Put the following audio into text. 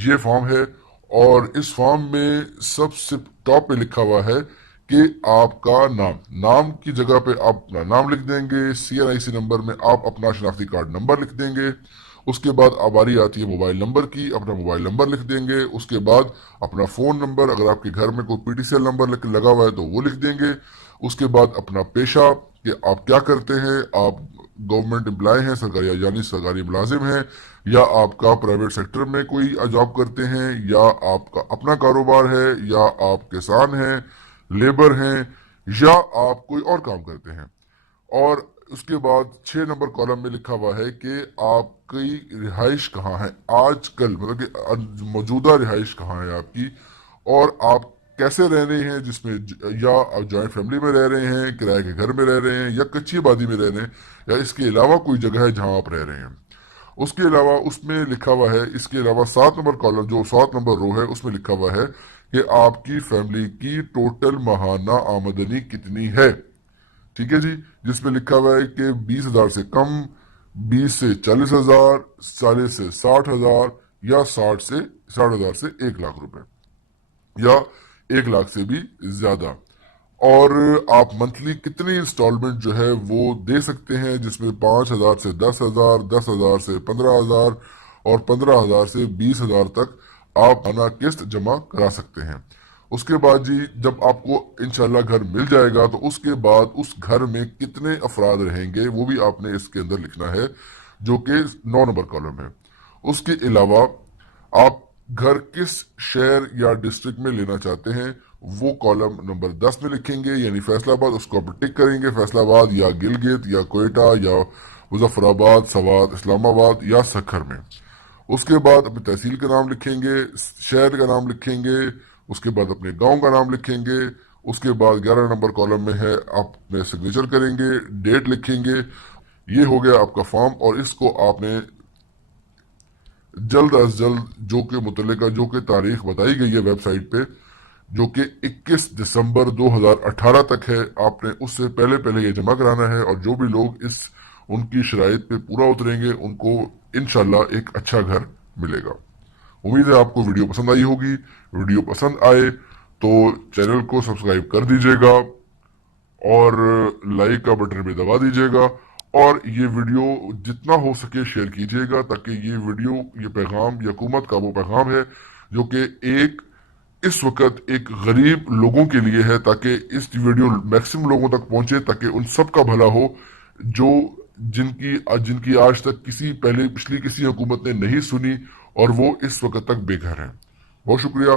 یہ فارم ہے، اور اس فارم میں سب سے ٹاپ پہ لکھا ہوا ہے کہ آپ کا نام کی جگہ پہ آپ اپنا نام لکھ دیں گے، CNIC نمبر میں آپ اپنا شناختی کارڈ نمبر لکھ دیں گے، اس کے بعد آباری آتی ہے موبائل نمبر کی، اپنا موبائل نمبر لکھ دیں گے، اس کے بعد اپنا فون نمبر، اگر آپ کے گھر میں کوئی PTCL نمبر لگا ہوا ہے تو وہ لکھ دیں گے، اس کے بعد اپنا پیشہ کہ آپ کیا کرتے ہیں، آپ گورنمنٹ امپلائی ہیں، سرکاری یعنی سرکاری ملازم ہیں، یا آپ کا پرائیویٹ سیکٹر میں کوئی جاب کرتے ہیں، یا آپ کا اپنا کاروبار ہے، یا آپ کسان ہیں، لیبر ہیں، یا آپ کوئی اور کام کرتے ہیں۔ اور اس کے بعد 6 نمبر کالم میں لکھا ہوا ہے کہ آپ کی رہائش کہاں ہے آج کل، مطلب کہ موجودہ رہائش کہاں ہے آپ کی، اور آپ کیسے رہ رہے ہیں، جس میں یا آپ جوائنٹ فیملی میں رہ رہے ہیں، کرائے کے گھر میں رہ رہے ہیں، یا کچی آبادی میں رہ رہے ہیں، یا اس کے علاوہ کوئی جگہ ہے جہاں آپ رہ رہے ہیں۔ اس کے علاوہ اس میں لکھا ہوا ہے، اس کے علاوہ 7 نمبر کالم جو 7 نمبر رو ہے اس میں لکھا ہوا ہے کہ آپ کی فیملی کی ٹوٹل ماہانہ آمدنی کتنی ہے، ٹھیک ہے جی، جس میں لکھا ہوا ہے کہ 20,000 سے کم، 20 سے 40,000، 40 سے 60,000، یا 60,000 سے 1 لاکھ روپے، یا 1 لاکھ سے بھی زیادہ۔ اور آپ منتھلی کتنی انسٹالمنٹ جو ہے وہ دے سکتے ہیں، جس میں 5,000 سے 10,000، 10,000 سے 15,000، اور 15,000 سے 20,000 تک آپ انا قسط جمع کرا سکتے ہیں۔ اس کے بعد جی جب آپ کو انشاءاللہ گھر مل جائے گا تو اس کے بعد اس گھر میں کتنے افراد رہیں گے وہ بھی آپ نے اس کے اندر لکھنا ہے، جو کہ 9 نمبر کالم ہے۔ اس کے علاوہ آپ گھر کس شہر یا ڈسٹرکٹ میں لینا چاہتے ہیں وہ کالم نمبر 10 میں لکھیں گے، یعنی فیصل آباد، اس کو آپ ٹک کریں گے، فیصل آباد یا گلگت یا کوئٹہ یا مظفر آباد، سوات، اسلام آباد یا سکھر میں۔ اس کے بعد اپنی تحصیل کا نام لکھیں گے، شہر کا نام لکھیں گے، اس کے بعد اپنے گاؤں کا نام لکھیں گے، اس کے بعد 11 نمبر کالم میں ہے آپ نے سگنیچر کریں گے، ڈیٹ لکھیں گے۔ یہ ہو گیا آپ کا فارم، اور اس کو آپ نے جلد از جلد جو کہ متعلقہ جو کہ تاریخ بتائی گئی ہے ویب سائٹ پہ، جو کہ 21 دسمبر 2018 تک ہے، آپ نے اس سے پہلے یہ جمع کرانا ہے، اور جو بھی لوگ ان کی شرائط پہ پورا اتریں گے ان کو انشاءاللہ ایک اچھا گھر ملے گا۔ امید ہے آپ کو ویڈیو پسند آئی ہوگی۔ ویڈیو پسند آئے تو چینل کو سبسکرائب کر دیجیے گا، اور لائک کا بٹن بھی دبا دیجیے گا، اور یہ ویڈیو جتنا ہو سکے شیئر کیجیے گا، تاکہ یہ پیغام، یہ حکومت کا وہ پیغام ہے جو کہ اس وقت ایک غریب لوگوں کے لیے ہے، تاکہ اس ویڈیو میکسیمم لوگوں تک پہنچے، تاکہ ان سب کا بھلا ہو جو جن کی آج تک پچھلی کسی حکومت نے نہیں سنی، اور وہ اس وقت تک بے گھر ہیں۔ بہت شکریہ۔